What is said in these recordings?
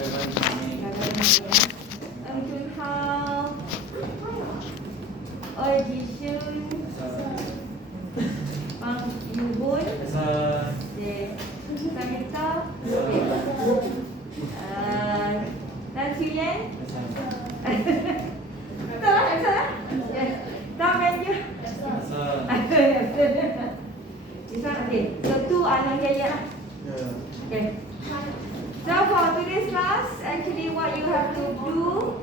Ông Chun Hao, ơi Ji Shun, Bang Yu Bun, Samita, Tan Chi Yen. Betul lah, betul lah. Tam menu. This one, okay. So two are not here yet lah. Okay. So for today's class, actually what you have to do,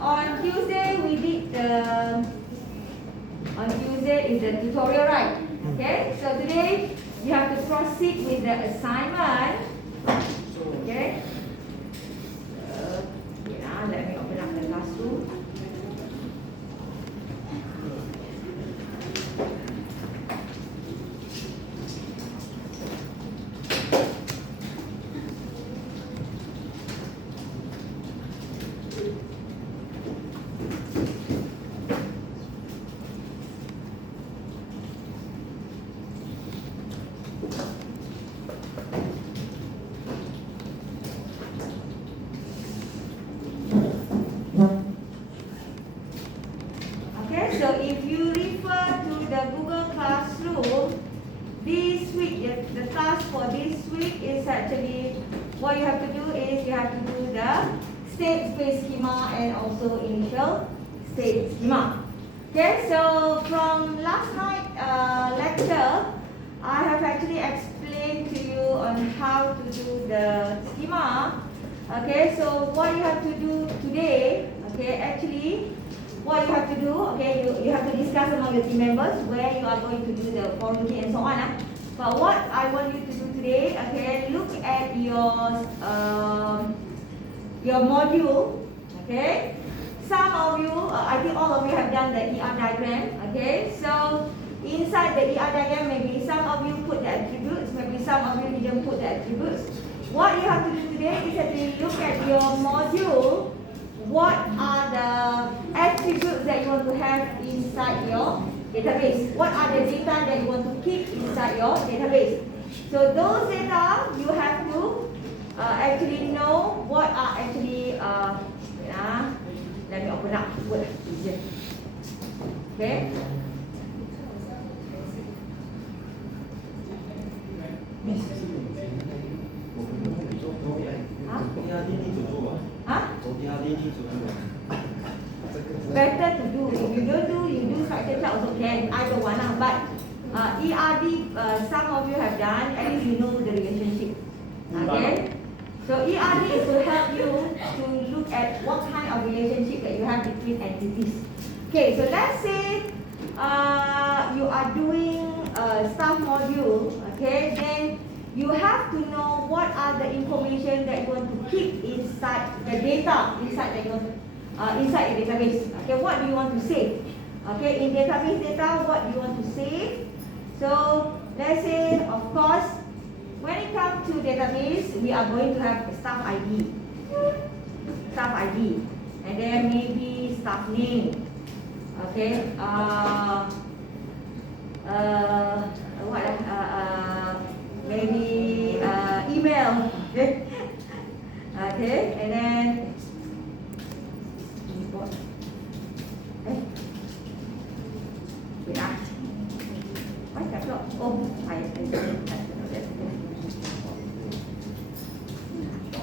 on Tuesday we did on Tuesday is the tutorial, right? Okay. So today you have to proceed with the assignment. Okay. Let me open up the classroom. So if you refer to the Google Classroom, this week, the task for this week is actually, what you have to do is you have to do the state space schema and also initial state schema. Okay, so from last night lecture, I have actually explained to you on how to do the schema. Okay, so what you have to do today, okay, actually, what you have to do, okay, you have to discuss among your team members where you are going to do the formatting and so on. But what I want you to do today, okay, look at your module, okay. Some of you, I think all of you have done the ER diagram, okay. So inside the ER diagram, maybe some of you put the attributes, maybe some of you didn't put the attributes. What you have to do today is actually look at your module. What are the attributes that you want to have inside your database? What are the data that you want to keep inside your database? So those data you have to actually know what are actually let me open up word easier. Okay. Better to do. If you don't do, you do structure chart also can. Either one. But ERD, some of you have done, at least you know the relationship. Okay? So ERD is to help you to look at what kind of relationship that you have between entities. Okay, so let's say you are doing a staff module, okay, then you have to know what are the information that you want to keep inside the data, inside the database. Okay, what do you want to save? Okay, in database data, what do you want to save? So let's say, of course, when it comes to database, we are going to have a staff ID, and then maybe staff name. Okay, maybe email. Okay, and then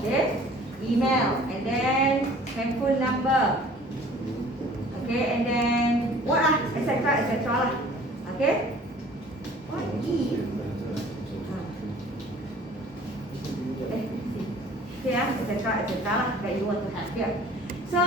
okay, email, and then handphone number. Okay, and then what etc. lah. Okay, what E? etc. lah that you want to have here. So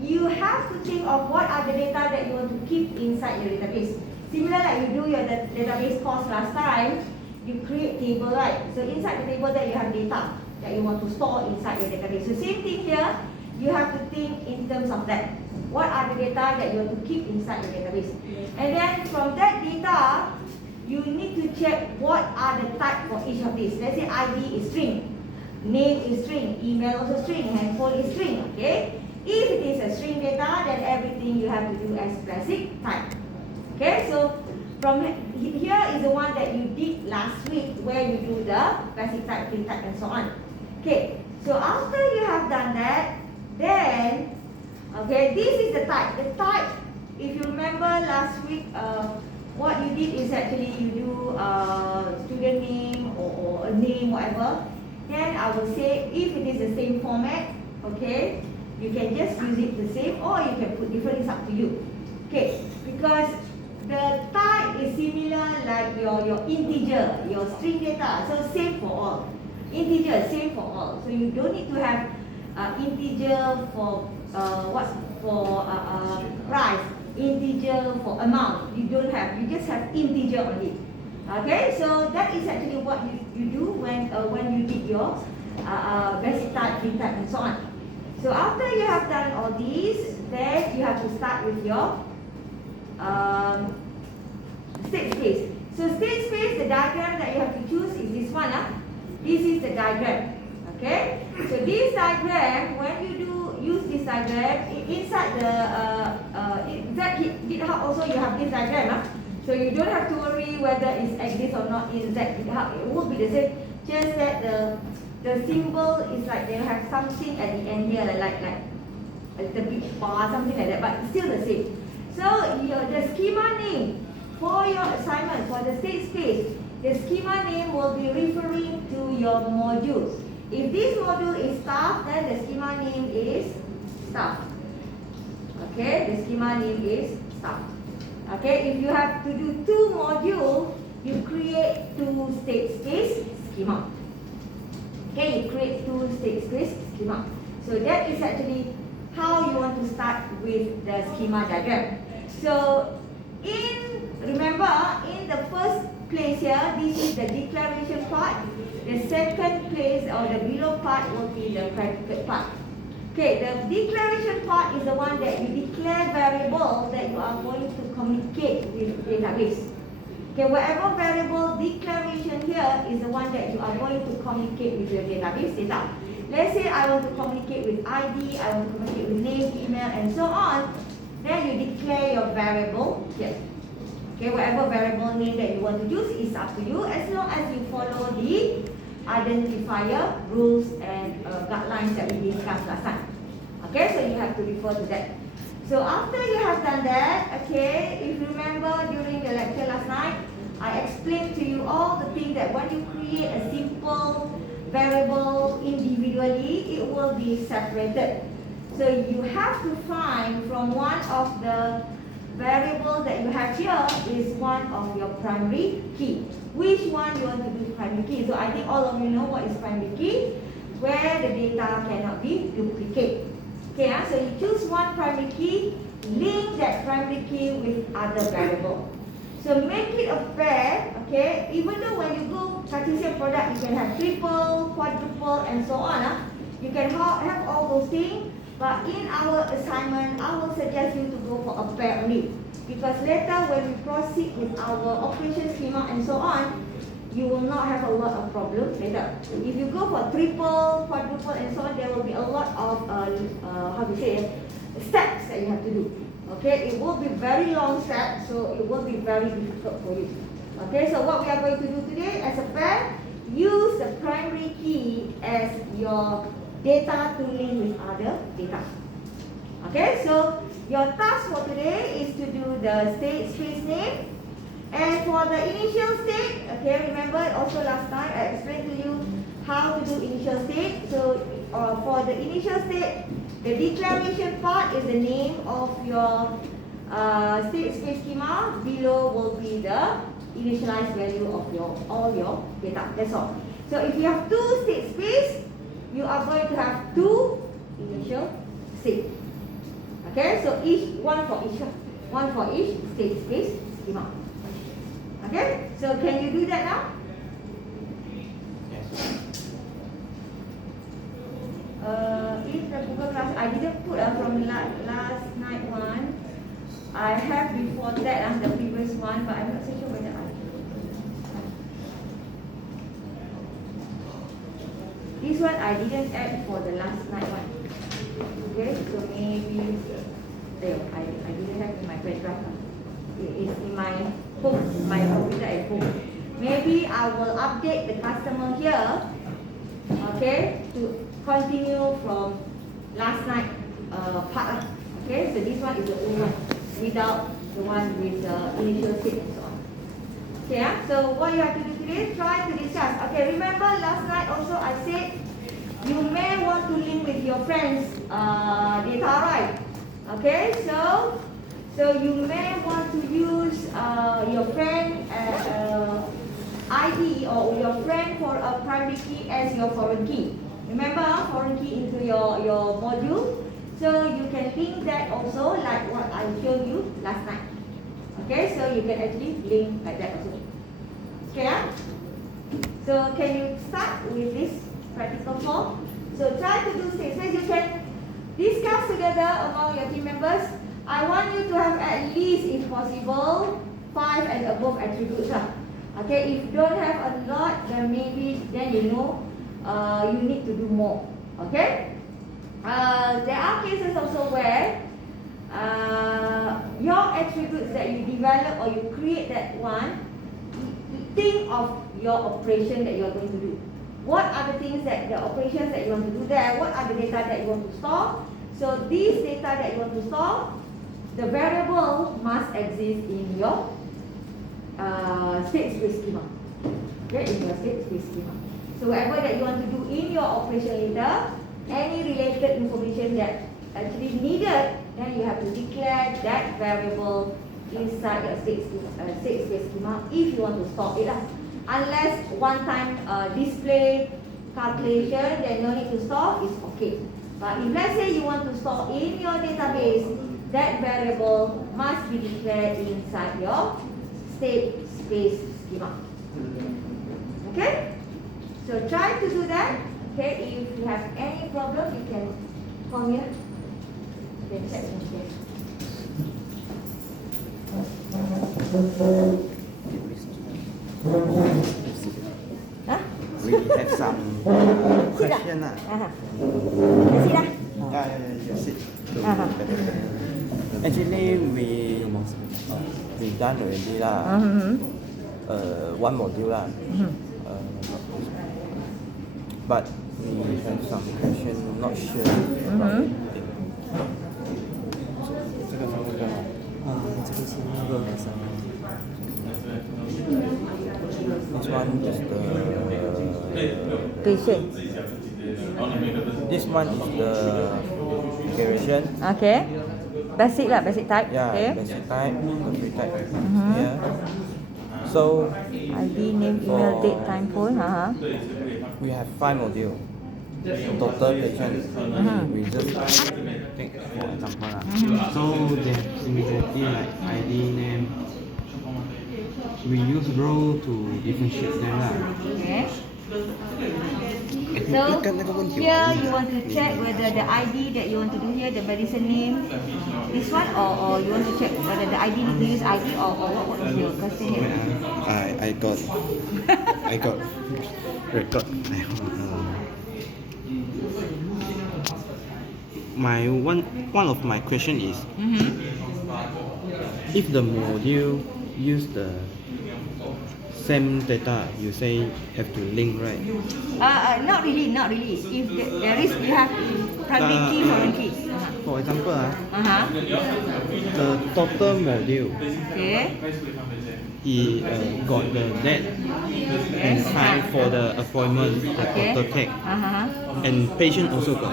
you have to think of what are the data that you want to keep inside your database. Similar like you do your database course last time, you create table, right? So inside the table that you have data that you want to store inside your database. So same thing here, you have to think in terms of that. What are the data that you want to keep inside your database? And then from that data, you need to check what are the type for each of these. Let's say ID is string, name is string, email also string, handphone is string, okay? If it is a string data, then everything you have to do as basic type. Okay, so from here is the one that you did last week where you do the basic type, print type and so on. Okay, so after you have done that, then, okay, this is the type. The type, if you remember last week, what you did is actually you do student name or a name, whatever. Then I will say if it is the same format, okay, you can just use it the same, or you can put different. It's up to you. Okay, because the type is similar like your integer, your string data. So same for all. Integer, same for all. So you don't need to have integer for price, integer for amount. You don't have. You just have integer only. Okay, so that is actually what you do when you did your basic type, free type, and so on. So after you have done all these, then you have to start with your state space. So state space, the diagram that you have to choose is this one. This is the diagram. Okay. So this diagram, when you do use this diagram, inside the GitHub also you have this diagram. So you don't have to worry whether it's exist or not in GitHub. It will be the same. Just that the symbol is like they have something at the end here, like the big bar, something like that, but it's still the same. So the schema name for your assignment, for the state space, the schema name will be referring to your modules. If this module is staff, then the schema name is staff. Okay, the schema name is staff. Okay, if you have to do 2 modules, you create 2 state space schema. Okay, you create 2 state space schema. So that is actually how you want to start with the schema diagram. So remember in the first place here, this is the declaration part. The second place or the below part will be the predicate part. Okay, the declaration part is the one that you declare variable that you are going to communicate with database. Okay, whatever variable declaration here is the one that you are going to communicate with your database data. Let's say I want to communicate with ID, I want to communicate with name, email, and so on. Then you declare your variable here. Okay, whatever variable name that you want to use is up to you, as long as you follow the identifier rules and guidelines that we discussed last time. Okay, so you have to refer to that. So after you have done that, okay, if you remember during the lecture last night, I explained to you all the things that when you create a simple variable individually, it will be separated. So you have to find from one of the variable that you have here is one of your primary key. Which one you want to do primary key? So I think all of you know what is primary key, where the data cannot be duplicated. Okay, so you choose one primary key, link that primary key with other variable. So make it a pair, okay, even though when you go Cartesian product, you can have triple, quadruple, and so on. You can have all those things, but in our assignment, I will suggest you to go for a pair only. Because later when we proceed with our operation schema and so on, you will not have a lot of problems later. If you go for triple, quadruple, and so on, there will be a lot of, steps that you have to do. Okay, it will be very long steps, so it will be very difficult for you. Okay, so what we are going to do today as a pair, use the primary key as your data to link with other data. Okay, so your task for today is to do the state space name. And for the initial state, okay, remember also last time I explained to you how to do initial state. So for the initial state, the declaration part is the name of your state space schema. Below will be the initialized value of all your data. That's all. So if you have 2 state space, you are going to have 2 initial state. Okay, so one for each state space schema. Okay, so can you do that now? Yes. In the Google Class, I didn't put from last night one. I have before that the previous one, but I'm not so sure whether I. This one I didn't add for the last night one. Okay, so maybe I didn't have in my pen drive. It is in my home, my computer at home. Maybe I will update the customer here. okay, to continue from last night part. Okay, so this one is the old one without the one with the initial state and so on. Okay, so what you have to do today, try to discuss. Okay, remember last night also I said you may want to link with your friends' data, right? Okay, so you may want to use your friend ID or your friend for a primary key as your foreign key. Remember foreign key into your module. So you can link that also like what I showed you last night. Okay, so you can actually link like that also. Okay, so can you start with this practical form? So try to do statements. You can discuss together among your team members. I want you to have at least, if possible, 5 and above attributes. Okay, if you don't have a lot, then maybe you need to do more. Okay. There are cases also where your attributes that you develop or you create that one, think of your operation that you are going to do. What are the things that the operations that you want to do there? What are the data that you want to store? So these data that you want to store, the variable must exist in your state space schema. Okay, in your state space schema. So whatever that you want to do in your operation later, any related information that actually needed, then you have to declare that variable inside your state space schema if you want to store it. Unless one-time display calculation, then no need to store, is okay. But if let's say you want to store in your database, that variable must be declared inside your state space schema. Okay? So try to do that. Okay, if you have any problem, you can come here. You can check in here. Huh? We have some question. Sit lah. Yeah, sit. Actually, we done already lah. One module lah. But we have some question, not sure about it. This one is the patient. This one is the declaration. Okay. Basic lah, basic type. Yeah, okay. basic type, the type. Yeah. So ID, name, email, date, time, phone. we have 5 modules. Total patient. We just take for example lah. So they have similarity like ID, name. We use row to differentiate them lah. Okay. So here you want to check whether the ID that you want to do here, the medicine name, this one, or you want to check whether the ID need to use ID or what is your question here? I got record. My one of my question is if the module use the same data, you say have to link, right? Not really. If there is, you have primary key, foreign key. For example, the total module, Okay. he got the date and time for the appointment, the Okay. total tag, and patient also got.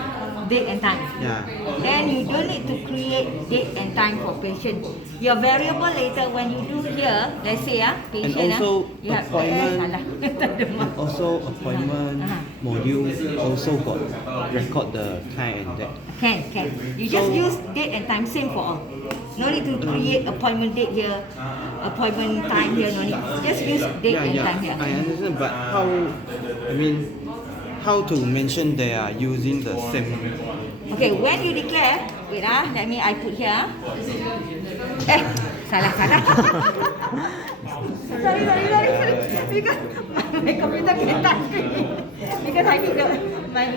Date and time. Yeah. Then you don't need to create date and time for patient. Your variable later when you do here, let's say patient, And also you have appointment. And also appointment module also got record the time and date. Can. You just use date and time, same for all. No need to create appointment date here, appointment time here, no need. Just use date and time here. I understand, but how to mention they are using the same? Okay, when you declare, wait let me I put here. Salah. sorry. Because my computer can't touch screen. Because I need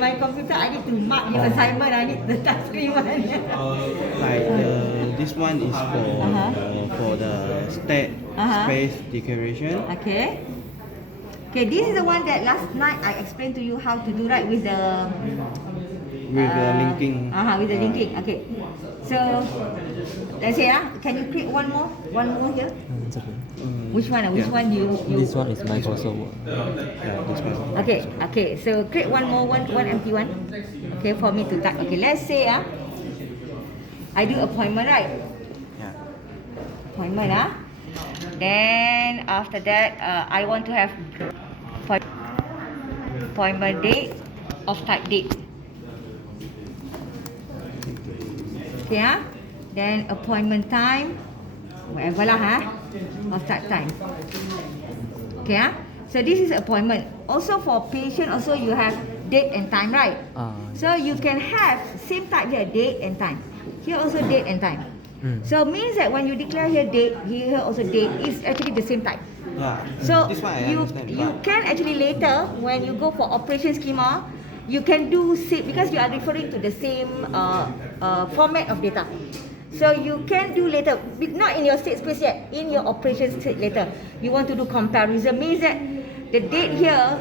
my computer, I need to mark your assignment, I need the touch screen one. Like this one is for the state space declaration. Okay. Okay, this is the one that last night I explained to you how to do, right, with the linking. With the linking. Okay. So let's say can you create one more here? It's okay. Which one? Which one you? This one is Microsoft Word. Yeah, this one. Okay. So create one more, one empty one. Okay, for me to type. Okay, let's say I do appointment, right? Yeah. Appointment. Then after that, I want to have appointment date of type date. Okay, then appointment time, whatever lah, of type time. Okay, so this is appointment. Also for patient, also you have date and time, right? So you can have same type here, date and time. Here also date and time. So means that when you declare here date, here also date, is actually the same type. Yeah. So this one I you understand. can actually later when you go for operation schema, you can do because you are referring to the same format of data. So you can do later, not in your state space yet, in your operation state later. You want to do comparison, means that the date here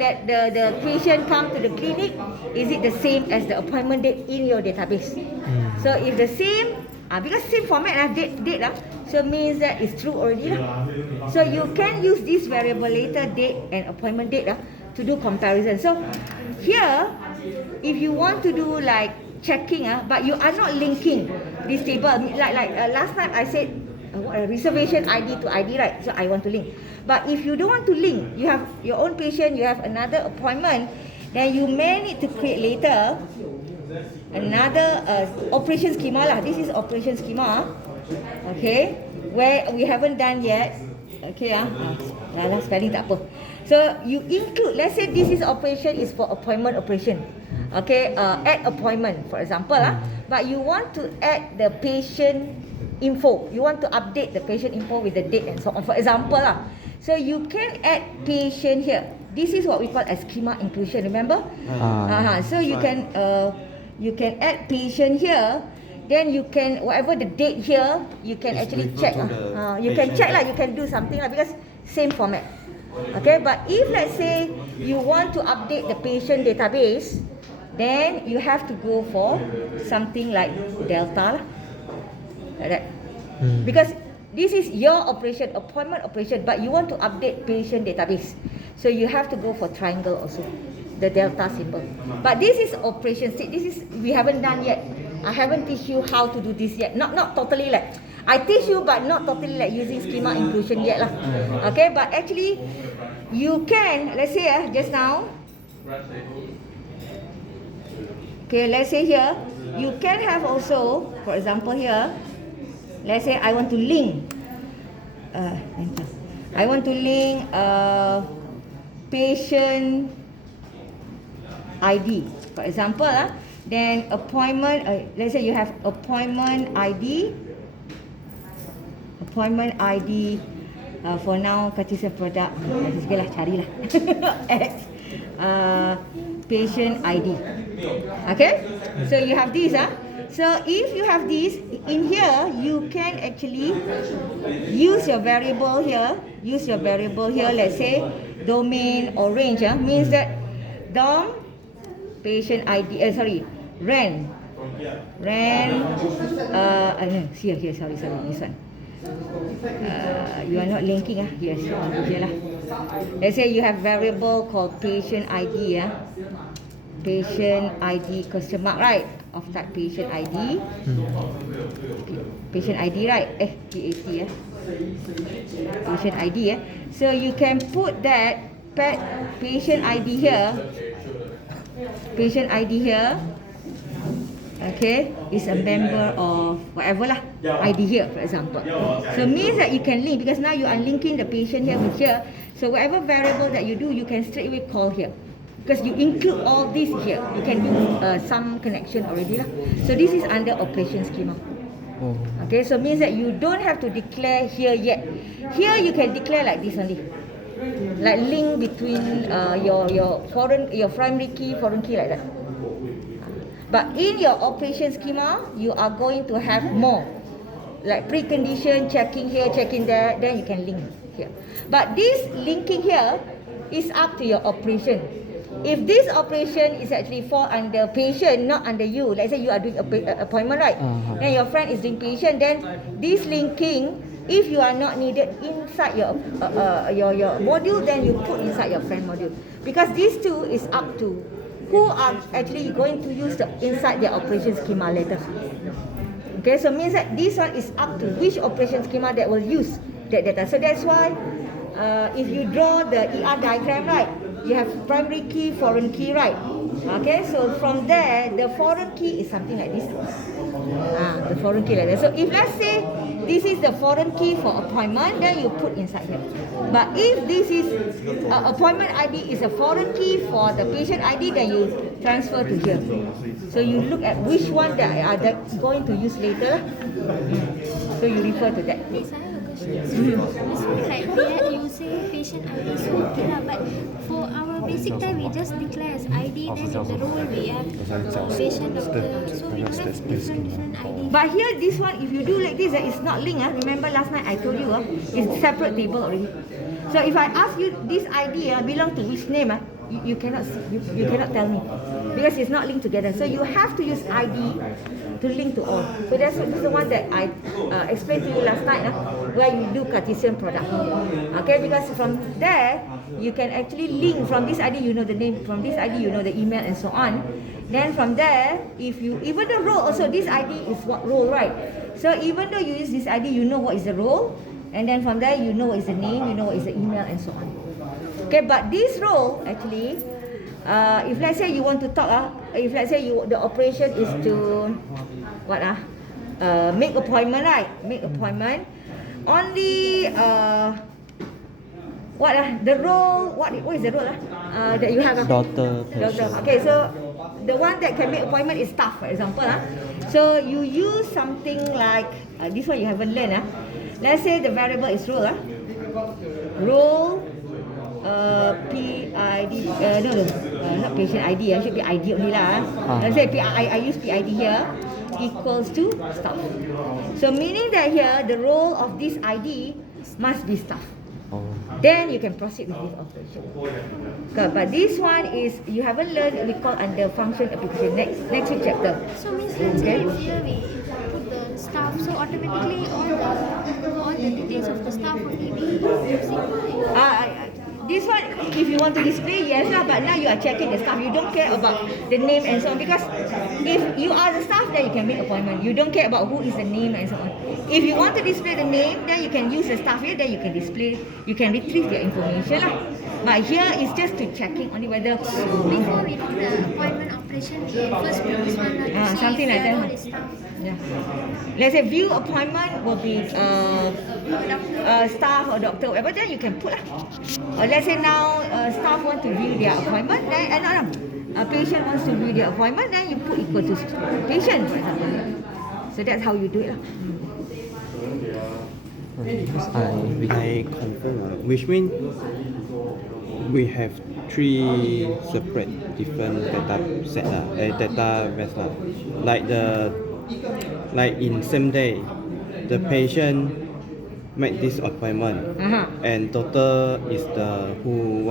that the patient come to the clinic, is it the same as the appointment date in your database? So if the same, because same format date so means that it's true already So you can use this variable later date and appointment date to do comparison. So here, if you want to do like checking, but you are not linking this table, like last time I said reservation ID to ID, right? So I want to link. But if you don't want to link, you have your own patient, you have another appointment, then you may need to create later another operation schema lah. This is operation schema, okay, where we haven't done yet. Okay, spelling tak apa. So you include, let's say this is operation is for appointment operation. Okay, add appointment for example, but you want to add the patient info. You want to update the patient info with the date and so on. For example, so you can add patient here. This is what we call as schema inclusion. Remember? So you can add patient here. Then you can, whatever the date here, you can actually check. You can check you can do something because same format. Okay, but if let's say you want to update the patient database, then you have to go for something like delta, like that. Because this is your operation, appointment operation, but you want to update patient database, so you have to go for triangle also, the delta symbol. But this is operation state. This is we haven't done yet. I haven't teach you how to do this yet. Not totally like I teach you, but not totally like using schema inclusion yet lah. Okay, but actually you can, let's say just now. Okay, let's say here you can have also, for example here, let's say I want to link. I want to link patient ID, for example. Then appointment, let's say you have appointment ID. Appointment ID for now, kata saya produk. Sekejap lah, carilah. Patient ID. Okay? So you have this. So if you have this, in here, you can actually use your variable here. Use your variable here, let's say, domain or range. Means that DOM, patient ID, RAN. Here, sorry, this one. You are not linking, yes, here lah. Let's say you have variable called patient ID, patient ID question mark, right? Of type patient ID. Patient ID, right? PAT, patient ID, So you can put that patient ID here. Patient ID here. Okay, is a member of whatever lah, ID here for example. So means that you can link, because now you are linking the patient here with here. So whatever variable that you do, you can straight away call here, because you include all this here. You can do some connection already lah. So this is under operation schema. Okay, so means that you don't have to declare here yet. Here you can declare like this only, like link between your primary key, foreign key, like that. But in your operation schema, you are going to have more, like precondition, checking here, checking there, then you can link here. But this linking here, it's up to your operation. If this operation is actually fall under patient, not under you, let's say you are doing a appointment, right? Then your friend is doing patient, then this linking, if you are not needed inside your module, then you put inside your friend module. Because these two is up to who are actually going to use inside their operation schema later. Okay, so means that this one is up to which operation schema that will use that data. So that's why if you draw the ER diagram, right, you have primary key, foreign key, right? Okay, so from there, the foreign key is something like this. The foreign key like that. So if let's say this is the foreign key for appointment, then you put inside here. But if this is appointment ID is a foreign key for the patient ID, then you transfer to here. So you look at which one that are going to use later. So you refer to that. Yes, I have a question. Like you say patient ID, so okay lah, but for our basic time we just declare as ID, then in the role we have patient doctor, so we don't have different ID. But here this one, if you do like this, it's not linked. Remember last night I told you, it's separate table already. So if I ask you this ID belong to which name, you cannot see, you cannot tell me because it's not linked together. So you have to use ID to link to all. So that's the one that I explained to you last night, where you do Cartesian product. Okay, because from there you can actually link from this ID, you know the name, from this ID you know the email and so on. Then from there, if you even the role also, this ID is what role, right? So even though you use this ID, you know what is the role, and then from there you know what is the name, you know what is the email and so on. Okay, but this role actually, if let's say you want to talk, if let's say the operation is to make appointment, right? Make appointment. Only the role? What is the role that you have? Doctor, Doctor. patient. Okay, so the one that can make appointment is staff, for example. So you use something like this one you haven't learned. Let's say the variable is role. Role. PID, not patient ID, should be ID only lah. Let's say I use PID here equals to staff. So meaning that here the role of this ID must be staff. Then you can proceed with this operation. Okay, but this one is you haven't learned, we call under function application. Next week chapter. So means let's say if here we put the staff, so automatically all the details of the staff will be using. This one, if you want to display, yes lah, but now you are checking the staff. You don't care about the name and so on, because if you are the staff, then you can make appointment. You don't care about who is the name and so on. If you want to display the name, then you can use the staff here, then you can display, you can retrieve your information lah. But here is just to checking only whether Before we do the appointment operation, we first put this one to see something if like the that. role is staff. Yeah. Let's say view appointment will be staff or doctor, whatever, then you can put lah. Or let's say now staff want to view their appointment, then a patient wants to view their appointment, then you put equal to patient, for example. So that's how you do it lah. I confirm, which means we have 3 separate different data set database like in same day the patient make this appointment and doctor is the who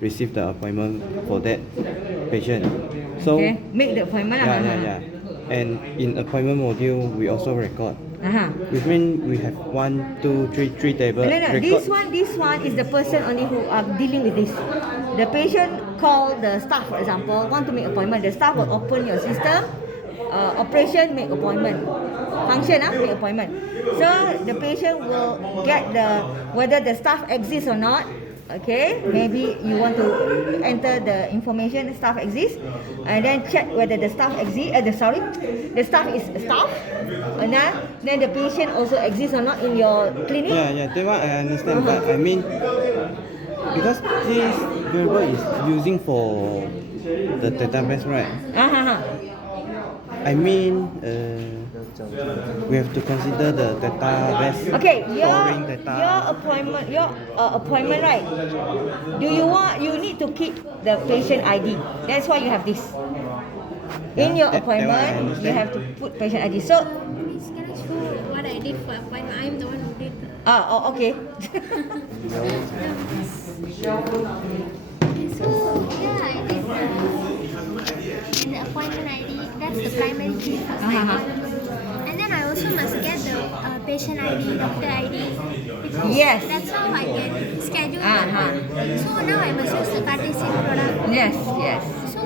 receive the appointment for that patient. So make the appointment lah. And in appointment module we also record. Which means we have 1, 2, 3 tables. No. This one is the person only who are dealing with this. The patient call the staff, for example, want to make appointment. The staff will open your system. Operation, make appointment. Function, make appointment. So the patient will get whether the staff exists or not. Okay, maybe you want to enter the information the staff exists, and then check whether the staff exists. The staff is staff, and then the patient also exists or not in your clinic. Yeah, that one I understand. But I mean, because this variable is using for the database, right? I mean, we have to consider the database. Okay, storing data. your appointment, right? You need to keep the patient ID. That's why you have this. In your appointment, you have to put patient ID. So, Miss, can I show what I did for appointment? I'm the one who did. okay. So yeah, I did in the appointment ID. That's the primary key for my appointment. And then I also must get the patient ID, doctor ID. Because Yes. that's how I can schedule the appointment. So now I must use the Cartesian product. Yes, yes. So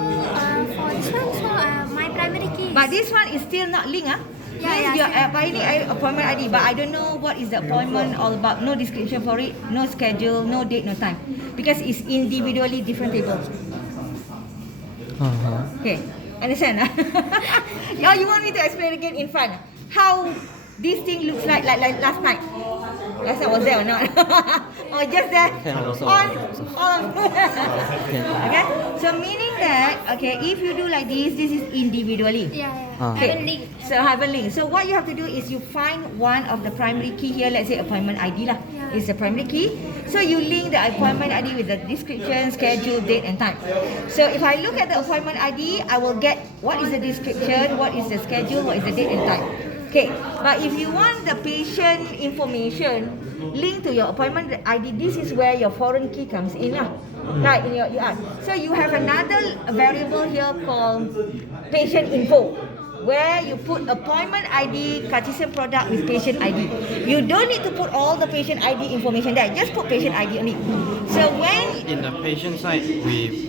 for this one, so my primary key is. But this one is still not linked, huh? Yeah, Means yeah, your finding appointment ID, but I don't know what is the appointment all about. No description for it, no schedule, no date, no time, because it's individually different tables. Okay, understand? Oh, you want me to explain again in front? How this thing looks like last night? Last night was there or not? Or just that? Can also. On. Okay. So meaning that if you do like this is individually. Yeah. Okay. Haven't linked. So haven't linked. So what you have to do is you find one of the primary key here. Let's say appointment ID lah. Yeah. Is the primary key. So you link the appointment ID with the description, schedule, date and time. So if I look at the appointment ID, I will get what is the description, what is the schedule, what is the date and time. Okay. But if you want the patient information linked to your appointment ID, this is where your foreign key comes in lah. Right, in your UI. So you have another variable here called patient info, where you put appointment ID, Cartesian product with patient ID. You don't need to put all the patient ID information there. Just put patient ID only. So In the patient side,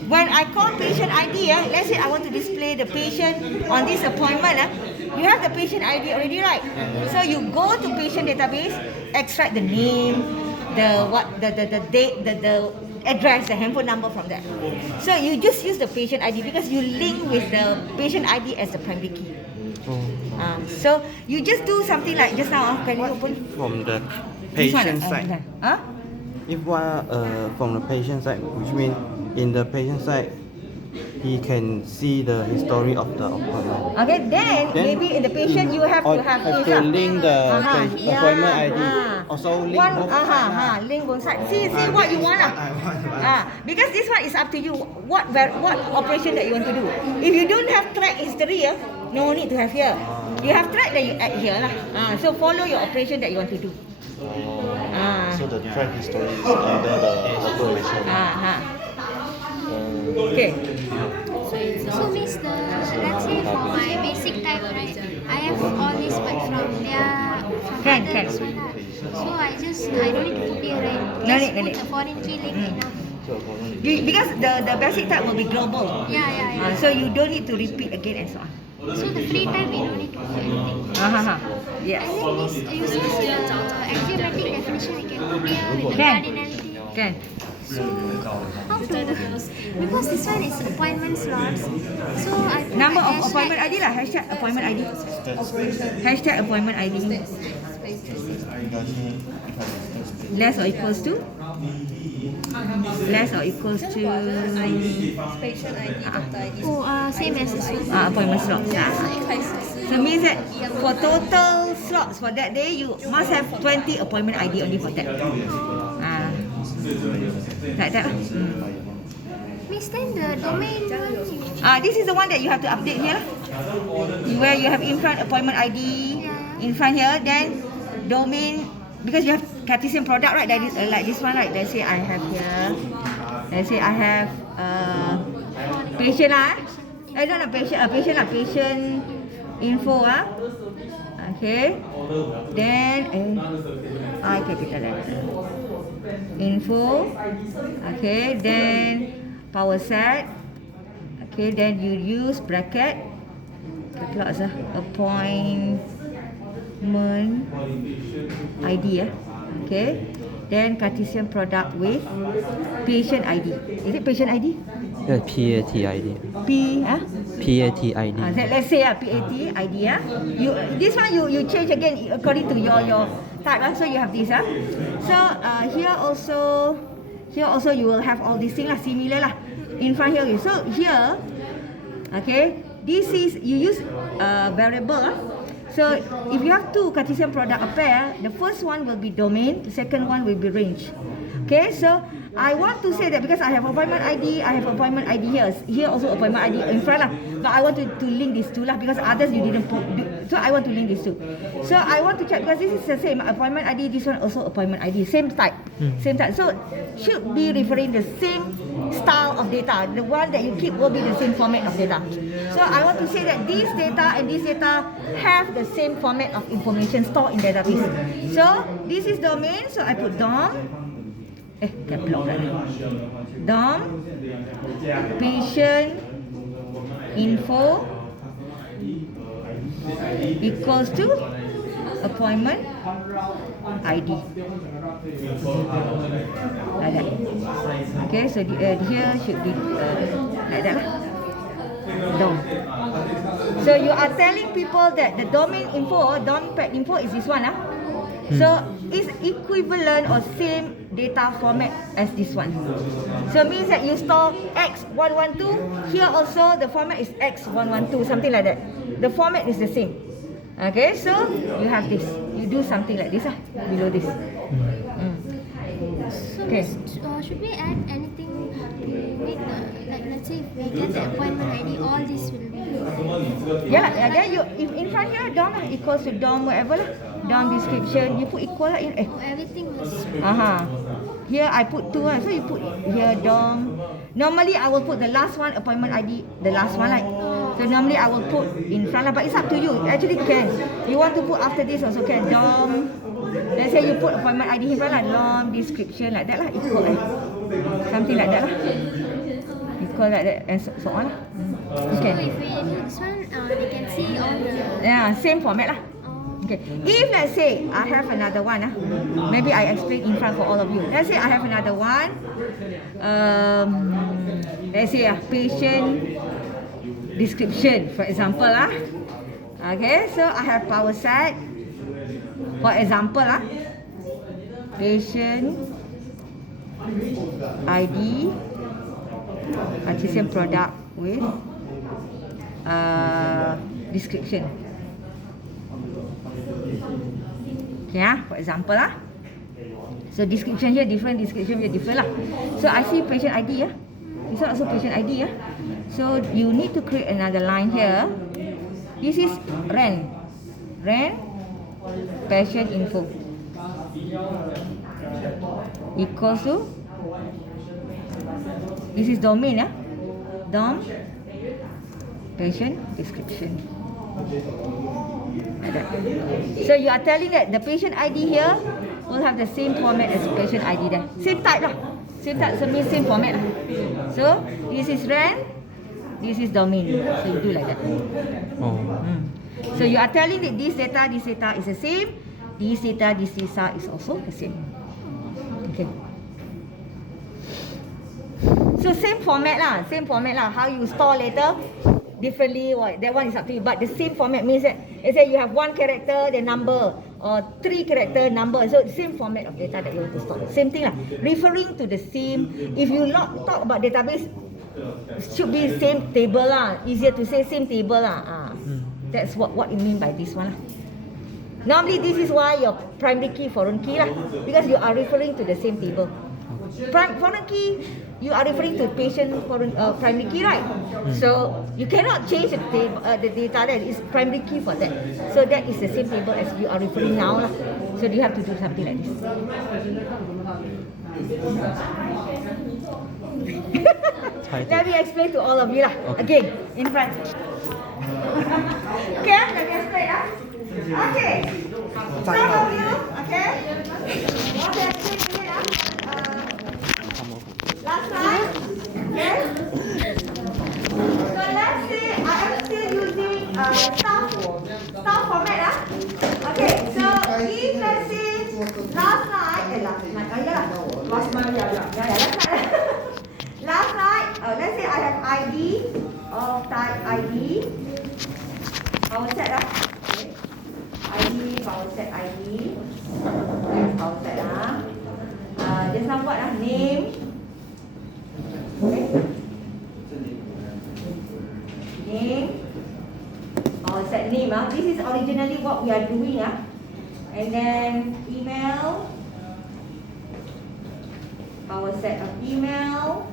when I call patient ID, let's say I want to display the patient on this appointment, you have the patient ID already, right? So you go to patient database, extract the name, the date, the address, the handphone number from there. So you just use the patient ID because you link with the patient ID as the primary key. So you just do something like just now. Can you open? from the This one, patient side. Huh? If one from the patient side, which means in the patient side, he can see the history of the appointment. Okay, then maybe in the patient you have to have have this, to link the yeah, appointment ID. Also link one, both sides. link both sides. See what you want lah. Because this one is up to you. What operation that you want to do. If you don't have track history, no need to have here. You have track that you add here lah. So follow your operation that you want to do. So the track history is under the operation. Okay. So means let's say for my basic type, right? I have all this but from Can. this one lah. So I don't need to put here, right? No Just need. put the foreign key link enough. Because the basic type will be global. Yeah. So you don't need to repeat again and so on. So the free type we don't need to put anything. Yes. And then this using the axiomatic definition we can put here with the Can. cardinality. Can. So how to, because this one is appointment slots, so I put Number my of hashtag. appointment ID lah. Hashtag appointment ID. Hashtag appointment ID. Less or equals to? Less or equals to? Same as this one. Appointment slots. So means that for total slots for that day, you must have 20 appointment ID only for that. Like that. Miss, then the domain one, This is the one that you have to update here lah. Where you have in front appointment ID in front here, then domain, because you have Cartesian product, right? That is like this one, right? Let's say I have here. Let's say I have patient lah. Not patient lah. Patient info Okay. Then capital letter. Info. Okay. Then power set. Okay. Then you use bracket. Plus appointment ID Okay. Then Cartesian product with patient ID. Is it patient ID? Yeah, PAT ID. PAT ID. Let's say PAT ID. You this one you change again according to your type. So you have this. So here also you will have all these things similar in front here. So here, okay, this is you use variable. So if you have two Cartesian product a pair, the first one will be domain, the second one will be range. Okay, so I want to say that because I have appointment ID, I have appointment ID here. Here also appointment ID in front But I want to link these two lah, because others you didn't put. So I want to link these two. So I want to check, because this is the same appointment ID. This one also appointment ID. Same type. Same type. So should be referring the same style of data. The one that you keep will be the same format of data. So I want to say that this data and this data have the same format of information stored in database. So this is domain. So I put DOM. Can block that. DOM patient info equals to appointment ID. Like that. Okay, so here should be like that. DOM. So you are telling people that the domain info, DOM pet info is this one. So it's equivalent or same data format as this one. So it means that you store X112, here also the format is X112, something like that. The format is the same. Okay, so you have this. You do something like this below this. So Okay. should we add anything to make the, like, let's say if we get the appointment ID, all this will be... Yeah, then you in front here DOM equals to DOM whatever lah. DOM description, you put equal lah in Everything was... Here I put two so you put here DOM. Normally I will put the last one appointment ID, the last one like. So normally I will put in front lah, but it's up to you. Actually can. You want to put after this also can. DOM. Let's say you put appointment ID in front lah, DOM description like that lah, equal something like that lah. Equal like that and so on lah. Okay. So if we do this one, they can see all the... Yeah, same format lah. Okay. If let's say I have another one, maybe I explain in front for all of you. Let's say I have another one. Let's say patient description, for example Okay, so I have power set. For example patient ID, artisan product with description. Okay, for example So description here different, description here different lah. So I see patient ID This one also patient ID So you need to create another line here. This is RAN patient info equals to, this is domain DOM patient description. Like that. So you are telling that the patient ID here will have the same format as patient ID there. Same type lah. Same type, so means same format lah. So this is RAN, this is domain. So you do like that. So you are telling that this data is the same. This data is also the same. Okay. So same format lah. How you store later differently, that one is up to you. But the same format means that, let's say you have one character, the number, or 3 character number. So same format of data that you want to store. Same thing lah. Referring to the same. If you not talk about database, should be same table lah. Easier to say same table lah. That's what you mean by this one lah. Normally this is why your primary key, foreign key lah, because you are referring to the same table. Foreign key, you are referring to patient primary key, right? So you cannot change the data there. It's primary key for that. So that is the same table as you are referring now lah. So you have to do something like this. Let me explain to all of you lah. Again, in front. Okay, let me explain Okay. Some of you, okay? What I explained here last time, okay? So let's say I am still using staff format Okay, so if let's say last night, let's say I have ID of type ID, power set ID, power set ID. Power set just now what name. Okay. Name. Power set name This is originally what we are doing And then email. Power set of email.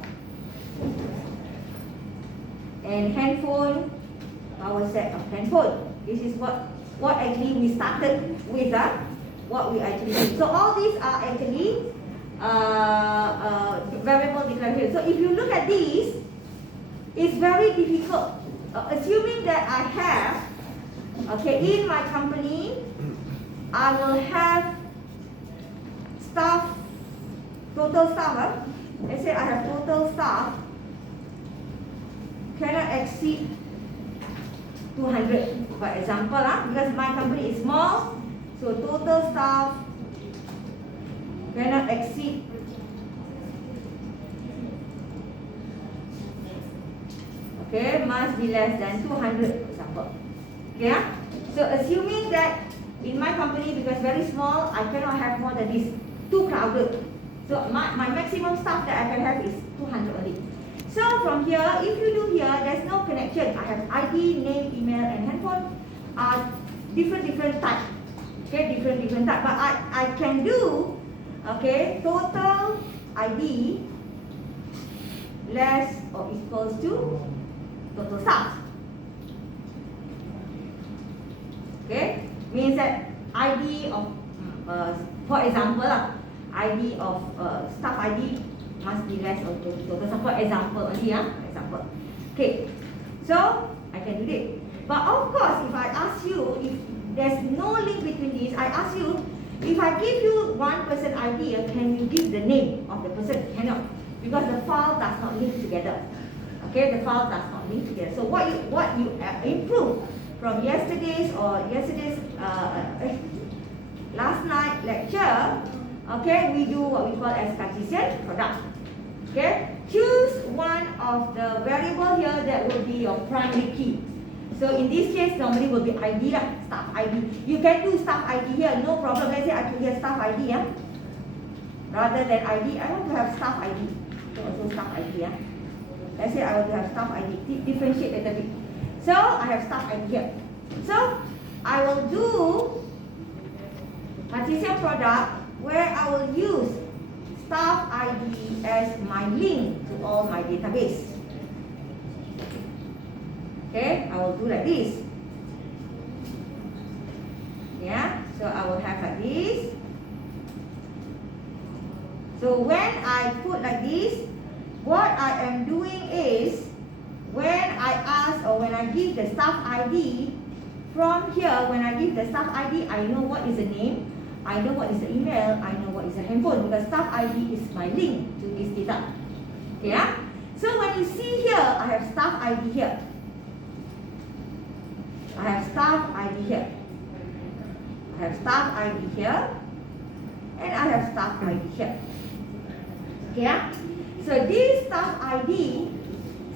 And handphone our set of handphone. This is what actually we started with, what we actually did. So all these are actually variable declaration. So if you look at these, it's very difficult. Assuming that I have, okay, in my company, I will have staff, total staff, let's say I have total staff cannot exceed 200, for example, because my company is small, so total staff cannot exceed must be less than 200, for example. Okay, so assuming that in my company, because very small, I cannot have more than this, too crowded. So my maximum staff that I can have is 200 only. So from here, if you do here, there's no connection. I have ID, name, email, and handphone are different type. Okay, different type. But I can do, okay, total ID less or equals to total staff. Okay, means that ID of, for example, ID of staff ID must be less or total staff. For example only, example. Okay, so I can do it. But of course, if I ask you, if there's no link between these, I ask you, if I give you one person ID, can you give the name of the person? Cannot, because the file does not link together. Okay, the file does not link together. So what you improve from yesterday's last night lecture, okay, we do what we call as Cartesian product. Okay, choose one of the variable here that will be your primary key. So in this case, normally will be ID, staff ID. You can do staff ID here, no problem. Let's say I put here staff ID, rather than ID, I want to have staff ID. So also staff ID, Let's say I want to have staff ID, differentiate a little bit. So I have staff ID here. So I will do Cartesian product where I will use staff ID as my link to all my database. Okay, I will do like this. Yeah, so I will have like this. So when I put like this, what I am doing is, when I ask or when I give the staff ID, from here, when I give the staff ID, I know what is the name, I know what is the email, I know what is the handphone, because staff ID is my link to this data. Okay, so when you see here, I have staff ID here. I have staff ID here. I have staff ID here. And I have staff ID here. Okay, so this staff ID,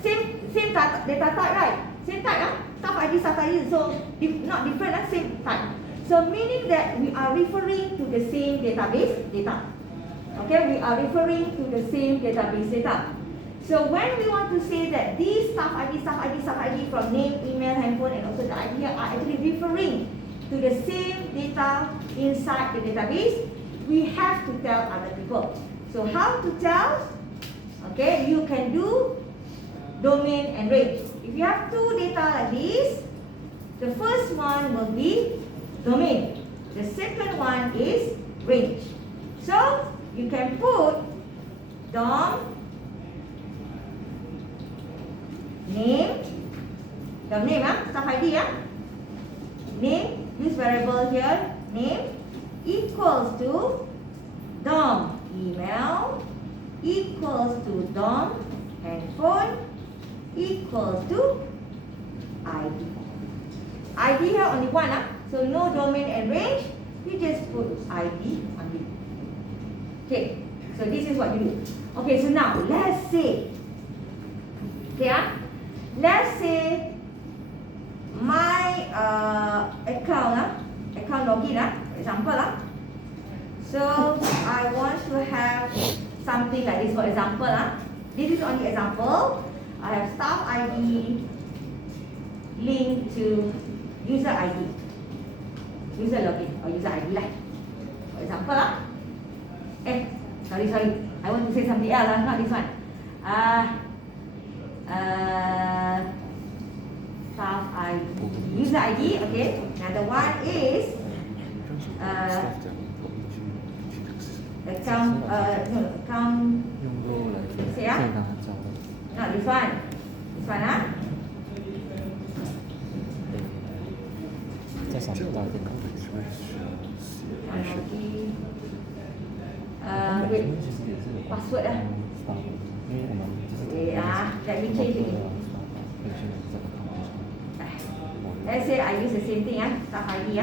same data type, right? Same type, staff ID, staff ID, so not different, same type. So meaning that we are referring to the same database data. Okay, we are referring to the same database data. So when we want to say that these staff ID from name, email, handphone, and also the ID here are actually referring to the same data inside the database, we have to tell other people. So how to tell? Okay, you can do domain and range. If you have two data like this, the first one will be domain. The second one is range. So you can put DOM name, staff ID, name, use variable here, name equals to DOM email equals to DOM handphone equals to ID. ID here only one, so no domain and range, you just put ID only. Okay, so this is what you do. Okay, so now let's say, let's say my account login, for example, so I want to have something like this, for example, this is only example. I have staff ID linked to user ID, user login or user ID lah. For example, sorry, I want to say something else, not this one. Staff user ID, okay. Another one is account, account, say no, this one, huh? 再扫描到一点。Wait, password lah. Wait let me change it. Let's say I use the same thing staff ID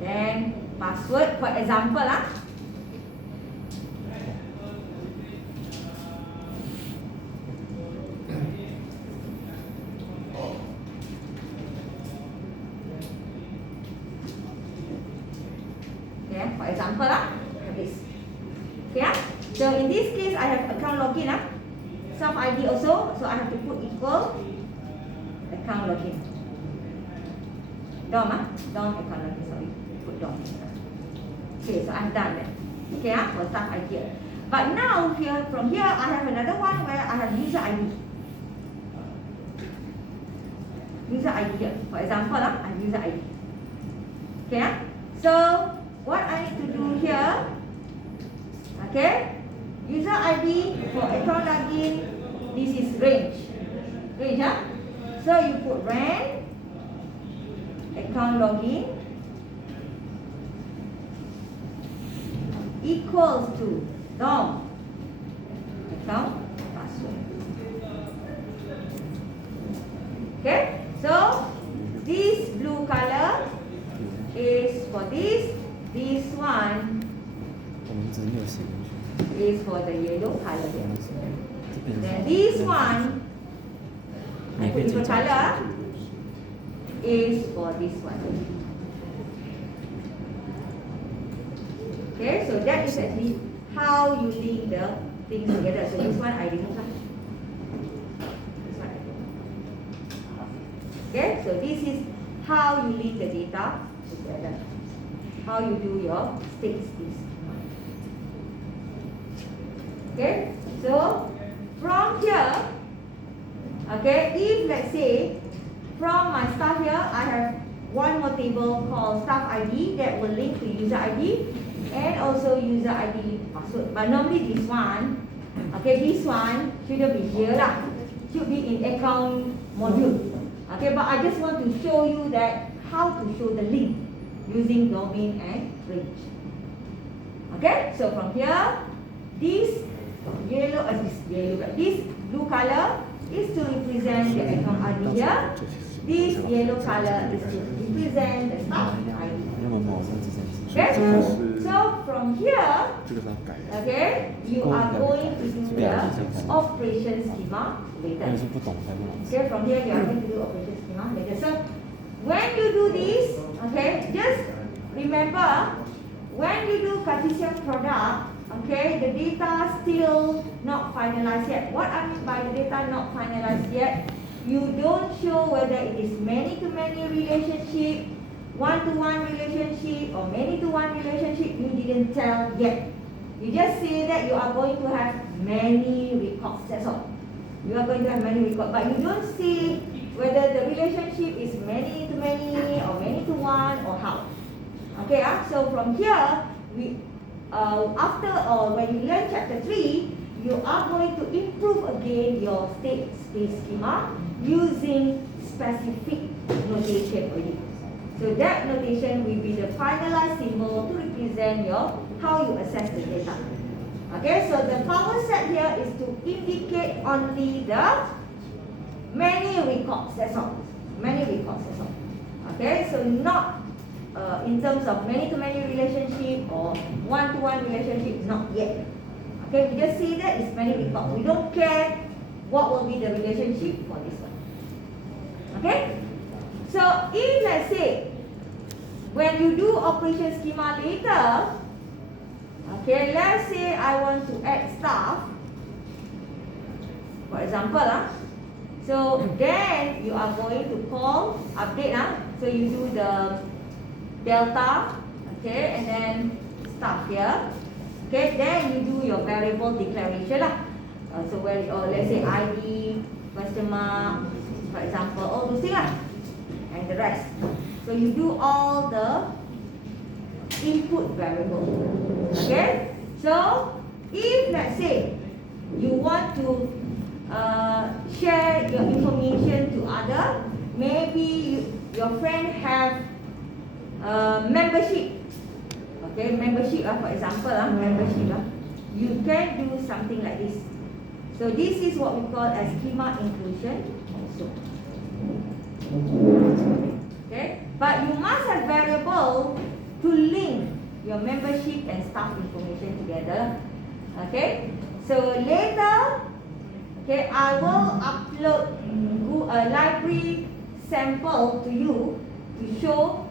Then password, for example for example this. Okay so in this case I have account login self ID also, so I have to put equal account login. DOM account login, sorry, put DOM. Okay, so I've done that. Okay for staff ID. But now here, from here I have another one where I have user ID. User ID here. For example I have user ID. Okay so what I need to do here, okay, user ID for account login, this is range. So you put range, account login equals to DOM, account password. Okay, so this blue color is for this one is for the yellow color here. Then this one, I put different color, is for this one. Okay, so that is actually how you link the things together. So this one I remove. This one I remove. Okay, so this is how you link the data together. How you do your state space. Okay, so from here, okay, if let's say from my staff here, I have one more table called staff ID that will link to user ID and also user ID password. But normally this one, okay, this one shouldn't be here lah. Should be in account module. Okay, but I just want to show you that how to show the link using domain and range. Okay, so from here, this this blue color is to represent the account ID here. This yellow color is to represent the staff ID. Okay, so from here, okay, you are going to do the operation schema later. Okay, from here you are going to do operation schema later. So when you do this, okay, just remember when you do Cartesian product, okay, the data still not finalized yet. What I mean by the data not finalized yet, you don't show whether it is many-to-many relationship, one-to-one relationship, or many-to-one relationship. You didn't tell yet. You just say that you are going to have many records. That's all. You are going to have many records, but you don't say whether the relationship is many-to-many or many-to-one or how. Okay, so from here, we after or when you learn chapter 3, you are going to improve again your state space schema using specific notation only. So that notation will be the finalized symbol to represent your how you access the data. Okay, so the power set here is to indicate only the many records, that's all. Many records, that's all. Okay, so not in terms of many-to-many relationship or one-to-one relationship, not yet. Okay, we just see that it's many records. We don't care what will be the relationship for this one. Okay, so if let's say when you do operation schema later, okay, let's say I want to add staff, for example, so then you are going to call update, so you do the delta, okay, and then staff here, okay, then you do your variable declaration So where, or let's say ID, question mark, for example, all those things lah, and the rest. So you do all the input variable. Okay? So if let's say you want to share your information to other, maybe your friend have membership. Okay, membership for example, membership you can do something like this. So this is what we call as schema inclusion also. Okay, but you must have variable to link your membership and staff information together. Okay, so later, okay, I will upload a library sample to you to show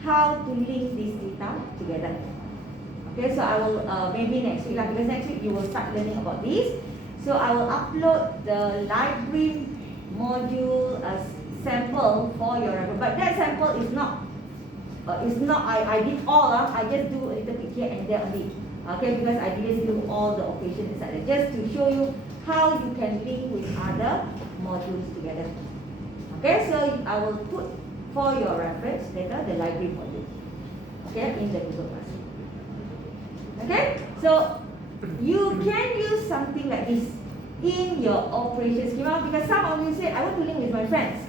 how to link this data together. Okay, so I will maybe next week, because next week you will start learning about this. So I will upload the library module sample for your record. But that sample is not I did all, I just do a little bit here and there only. Okay, because I didn't do all the operations inside there, just to show you how you can link with other modules together. Okay, so I will put for your reference later the library module. Okay, in the Google Classroom. Okay, so you can use something like this in your operation schema, because some of you say, I want to link with my friends.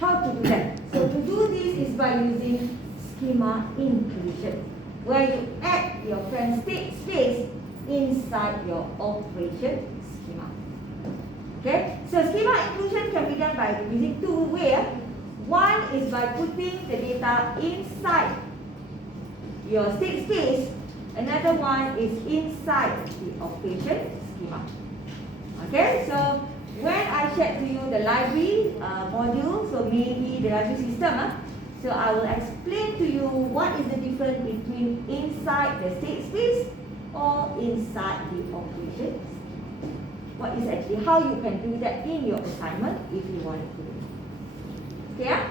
How to do that? So to do this is by using schema inclusion, where you add your friend's state space inside your operation schema. Okay, so schema inclusion can be done by using two ways. One is by putting the data inside your state space. Another one is inside the operation schema. Okay, so when I shared to you the library module, so maybe the library system, so I will explain to you what is the difference between inside the state space or inside the operation schema. What is actually how you can do that in your assignment if you want to do it. Okay, yeah?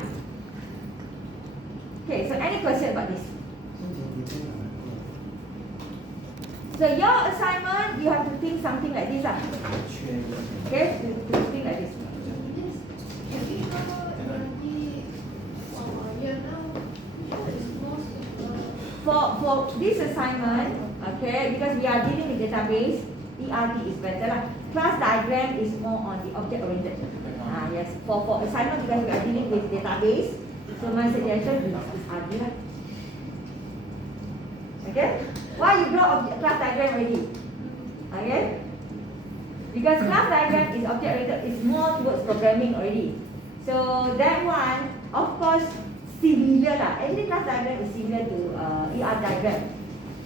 Okay, so any question about this? So your assignment, you have to think something like this. Okay, to think like this. For this assignment, okay, because we are dealing with database, ERD is better lah. Class diagram is more on the object oriented. Yes, for assignment, because we are dealing with database, so my suggestion is ERD lah. Okay, why you draw class diagram already? Okay, because class diagram is object oriented, is more towards programming already. So that one, of course, similar lah. Actually, class diagram is similar to ER diagram.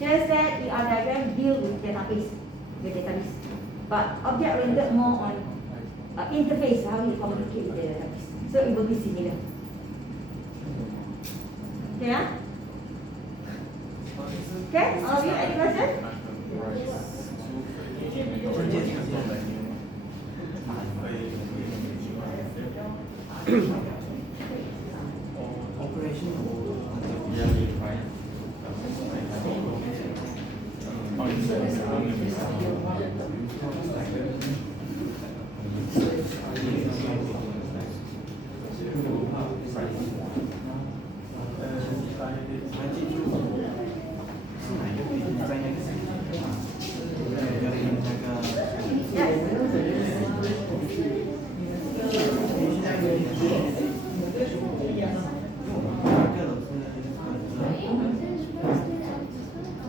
Just that ER diagram deal with database, but object oriented more on interface, how you communicate with the database. So it will be similar. Okay, yeah? Okay, all of you, any question?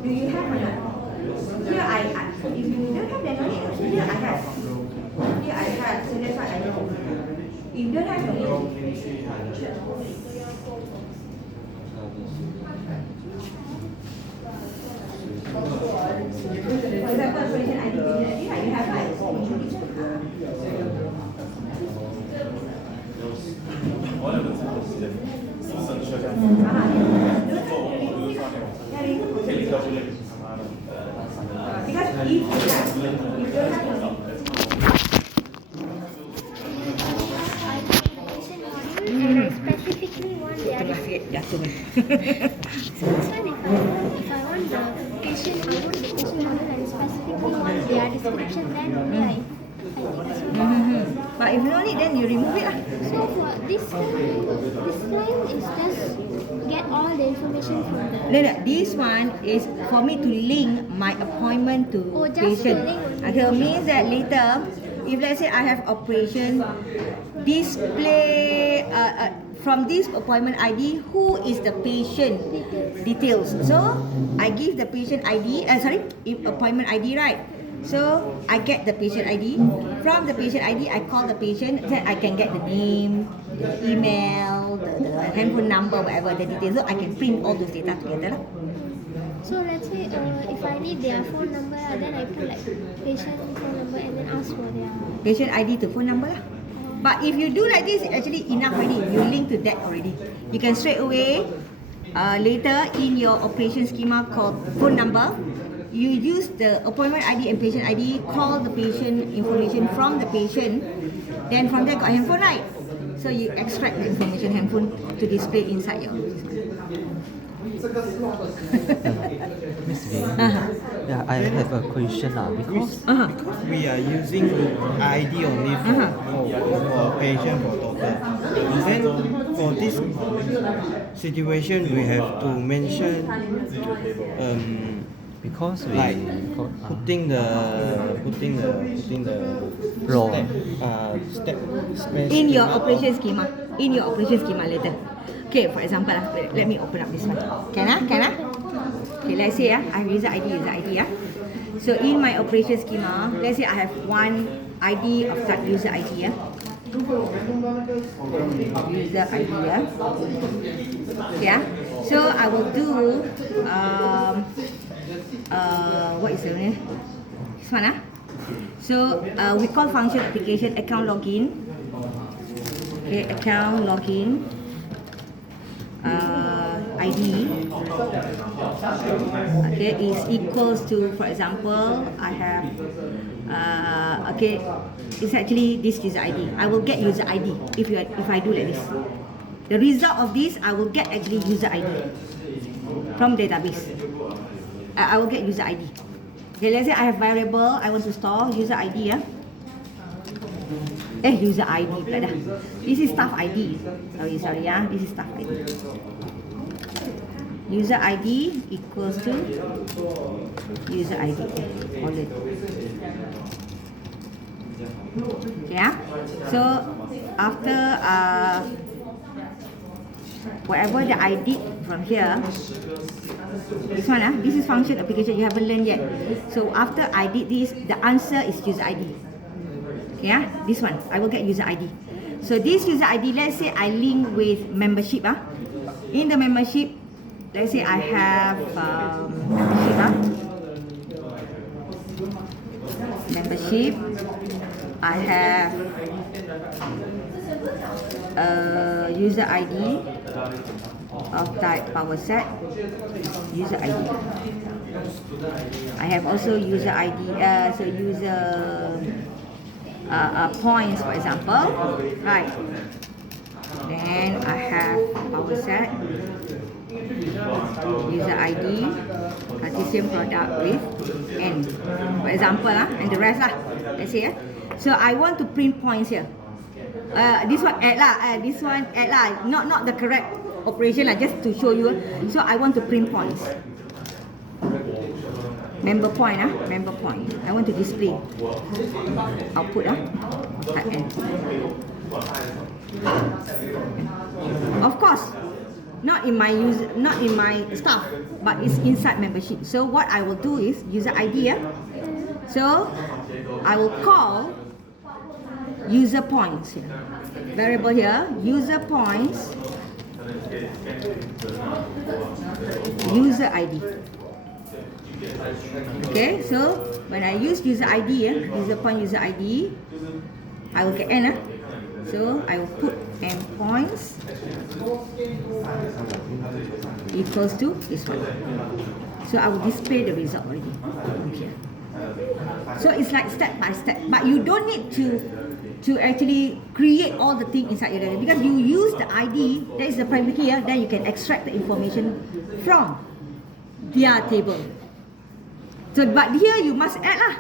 Do you have or not? Here if you don't have, then no need. Here I have. Here I have, so that's why I know. If you don't have, no need. For example, operation identity, you have right? Because if you don't have and I specifically want the other. So this one, if I want the patient, I want the patient model and specifically want the other. description, then yeah, I think it's okay. But if you don't need, then you remove it lah. So for this line is just get all the information from the. No, this one is for me to link my appointment to Oh, just patient. to link only. Okay, means that later, if let's say I have operation, display from this appointment ID, who is the patient details. So I give the patient ID, appointment ID, right? So I get the patient ID. From the patient ID, I call the patient. Then I can get the name, the email, the handphone number, whatever the details. So I can print all those data together. So let's say if I need their phone number, then I put like patient phone number and then ask for their. Patient ID to phone number lah. But if you do like this, it's actually enough already. You link to that already. You can straight away later in your operation schema called phone number. You use the appointment ID and patient ID, call the patient information from the patient, then from there got handphone, right? So you extract the information handphone to display inside your. Miss V, yeah, I have a question because We are using ID only for patient, for doctor. Then for this situation, we have to mention because we like putting the Role. step space In your operation schema. In your operation schema later. Okay, for example, let me open up this one. Can I? Okay, let's say I have user ID. So in my operation schema, let's say I have one ID of that user ID. User ID. Yeah. So I will do what is the name? This one. So we call function application account login. Okay, account login. ID okay is equals to, for example, I have okay, it's actually this user ID. I will get user ID if I do like this. The result of this, I will get actually user ID from database. I will get user ID. Okay, let's say I have variable I want to store user ID. User ID pula dah. This is staff ID. Sorry ya. This is staff ID. User ID equals to user ID. All it. Yeah. So after whatever that I did from here, this one this is function application you haven't learned yet. So after I did this, the answer is user ID. Yeah, this one I will get user ID. So this user ID, let's say I link with membership. In the membership, let's say I have membership. I have user ID of type power set. User ID. I have also user ID. So user points, for example, right? Then I have power set, user ID, Cartesian product with N, for example, and the rest let's say. So I want to print points here. This one add this one add not the correct operation just to show you. So I want to print points. Member point, member point. I want to display output, type N. Of course, not in my stuff, but it's inside membership. So what I will do is user ID. So I will call user points here. Variable here, user points, user ID. Okay, so when I use user ID, user point user ID, I will get N. So I will put N points equals to this one. So I will display the result already here. So it's like step by step, but you don't need to actually create all the things inside your data because you use the ID, that is the primary key, then you can extract the information from their table. So, but here you must add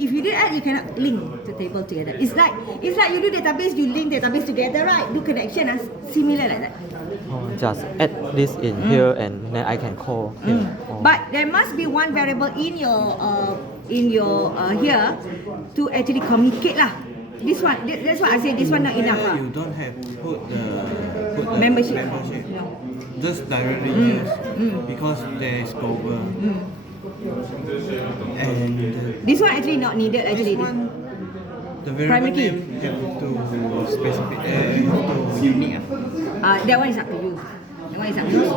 If you do that, you cannot link the table together. It's like you do database, you link database together, right? Do connection as similar like that. Oh, just add this in here and then I can call here. Oh. But there must be one variable in your here to actually communicate lah. This one, that's why I say this one not enough lah. You don't have put the Membership. Just directly use because there is global. And This one actually not needed actually. this one, the variable Primary key. name have to specific, have to unique. That one is up to you. That one is up to you.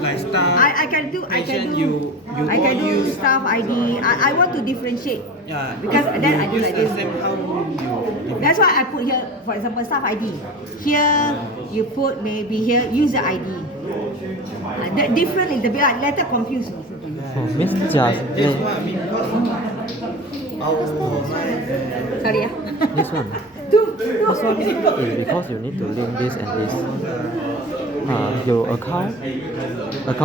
Like staff. I can do you I can all do use. staff ID. I want to differentiate. Yeah, Because then I do use like the this. same how you. That's why I put here, for example, staff ID. Here you put maybe here user ID. The different is the bit later confused. Oh, means just That's what I mean. Sorry ya. this one. This one is because you need to link this and this. Your account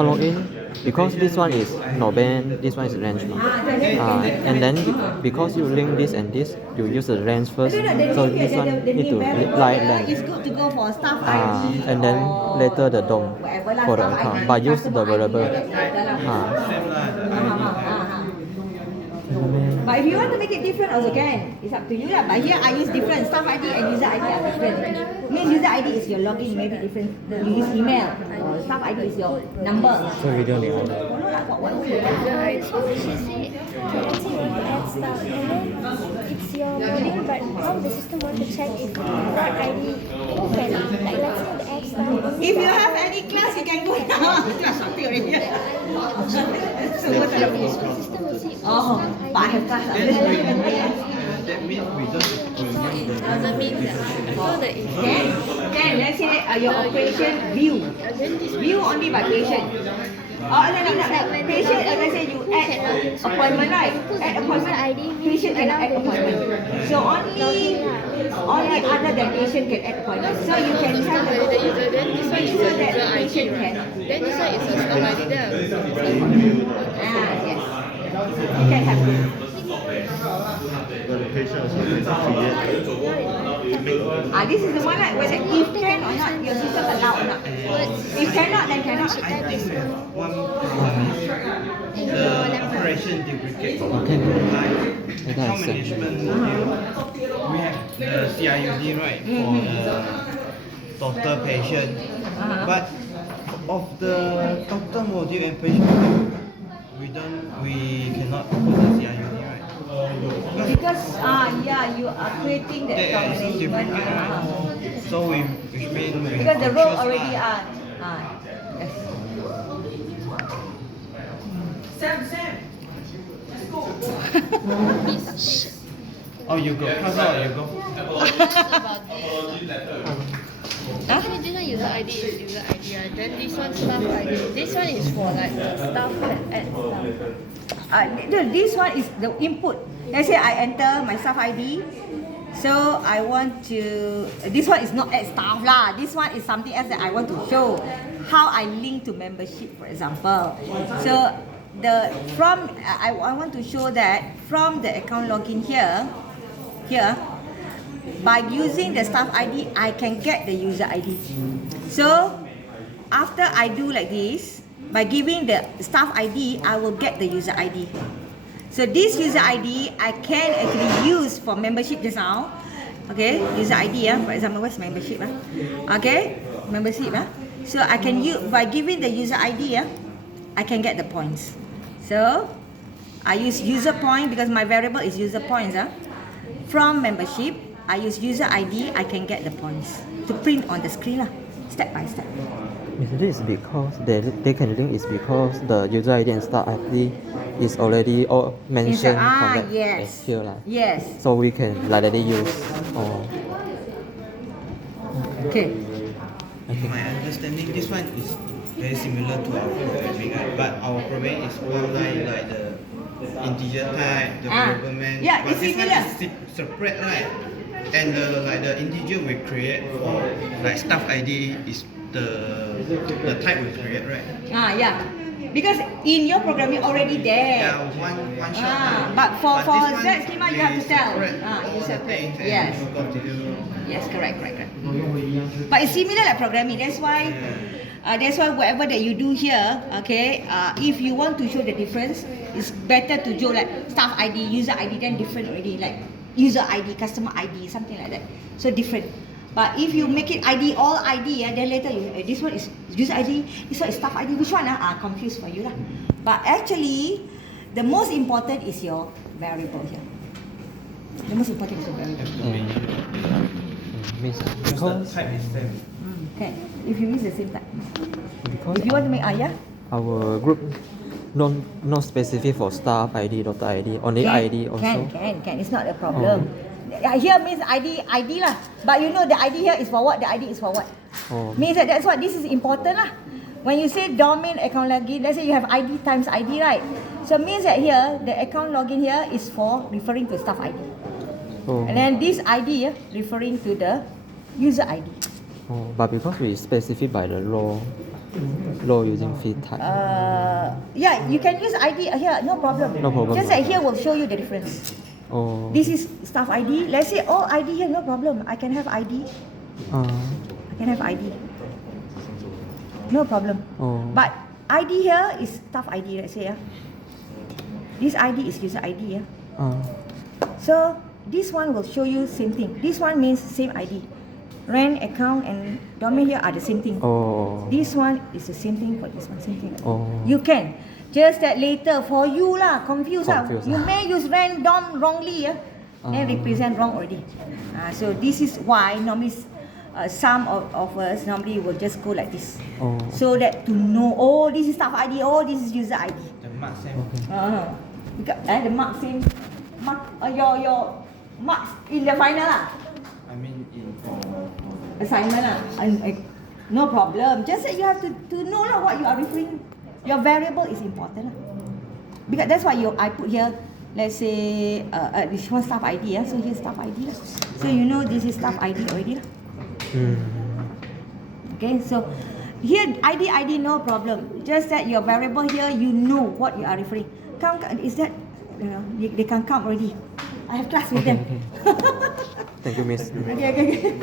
login, because this one is no band, this one is range. And then because you link this and this, you use the range first. So this one need to line It's range. good to go for staff ID. And then or later the DOM whatever lah, for the staff account. ID, But use customer the variable. ID, later lah. But if you want to make it different also can. It's up to you lah. But here I use different. Staff ID and user ID are different. I mean user ID is your login, maybe different. You use email. Or staff ID is your number. So we don't need all. Follow lah what So she said, okay, let's say you add stuff and then it's your module, but how the system want to check if what ID who can, like let's say the add stuff. If you have any class, you can go now. Class something already. So what are the System will see Oh, but I have class. That means we just doesn't mean that. So the Then let's say your operation view. View only by patient. Oh, no. Patient, let's say you add appointment, right? Add appointment, patient can add appointment. So only other than patient can add appointment. So you can have the user, then this one is that patient can. Then this one is a staff ID there. Yes. You can have But the patient also needs to create. this is the one like whether if can or not, your system allow or not. If cannot, then cannot. I think we have one problem is the operation duplicate. Okay. Like account Okay. management module, we have the CIUD right for the doctor patient, but of the doctor module and patient module, we cannot put the CIUD right. Because you are creating the They account are so management. duplicate, right? So which means we have Because the to role choose already lah. are. Yes. Oh, you go. How's that? You go. Actually, this one user ID is user ID, right? Then this one staff ID. This one is for like the staff that add stuff. This one is the input. Let's say I enter my staff ID. So I want to. This one is not add staff lah. This one is something else that I want to show how I link to membership, for example. So I want to show that from the account login here, by using the staff ID, I can get the user ID. So after I do like this, by giving the staff ID, I will get the user ID. So this user ID, I can actually use for membership just now. Okay, user ID, for example, what's membership? Okay, membership. So I can use, by giving the user ID, I can get the points. So I use user point because my variable is user points. From membership, I use user ID, I can get the points to print on the screen, step by step. This is because they can link is because the user ID and staff ID is already all mentioned Yes. here lah. Yes. So we can like that use. Oh. Okay. In my understanding, this one is very similar to our programming, right? But our programming is more like the integer type, the variable man. Yeah, but it's this similar. one is separate, right? And the integer we create for like staff ID is the type we create, right? Yeah. Because in your programming already there. Yeah, one shot. But for this Z one schema you have to is tell. separate. You separate. Okay, Yes. got to do. Yes, correct. But it's similar like programming. That's why whatever that you do here, okay, if you want to show the difference, it's better to show like staff ID, user ID, then different already, like user ID, customer ID, something like that. So different. But if you make it ID, all ID, then later this one is user ID, this one is staff ID, which one? Confused for you lah. But actually, the most important is your variable here. The most important is your variable. Means Because the type is same. Okay. If you use the same type. because If you want to make our group not specific for staff ID, daughter ID, only ID also. Can. It's not a problem. Here means ID lah. But you know the ID here is for what? The ID is for what? Oh. Means that's what this is important lah. When you say domain account login, let's say you have ID times ID, right? So means that here the account login here is for referring to staff ID. Oh. And then this ID referring to the user ID. Oh, but because we specify by the law using field type. Yeah, you can use ID here, no problem. No problem. Just that here will show you the difference. Oh. This is staff ID. Let's say all ID here, no problem. I can have ID. I can have ID. No problem. Oh. But ID here is staff ID, let's say. This ID is user ID. So this one will show you same thing. This one means same ID. Rent, account, and domain here are the same thing. Oh. This one is the same thing for this one, same thing. Oh. You can. Just that later for you lah, confused lah. Confused You lah. may use rent dom wrongly, then represent wrong already. So this is why normally some of us normally will just go like this. Oh. So that to know, oh this is staff ID, oh this is user ID. The mark same. Because, the mark same, your marks in the final lah. I mean in Assignment lah. No problem. Just that you have to know lah what you are referring. Your variable is important lah. Because that's why I put here, let's say, this one staff ID. So here's staff ID lah. So you know this is staff ID already lah. Okay, so here ID no problem. Just that your variable here, you know what you are referring. Is that, they can come already. I have class with them. Thank you, Miss. Okay.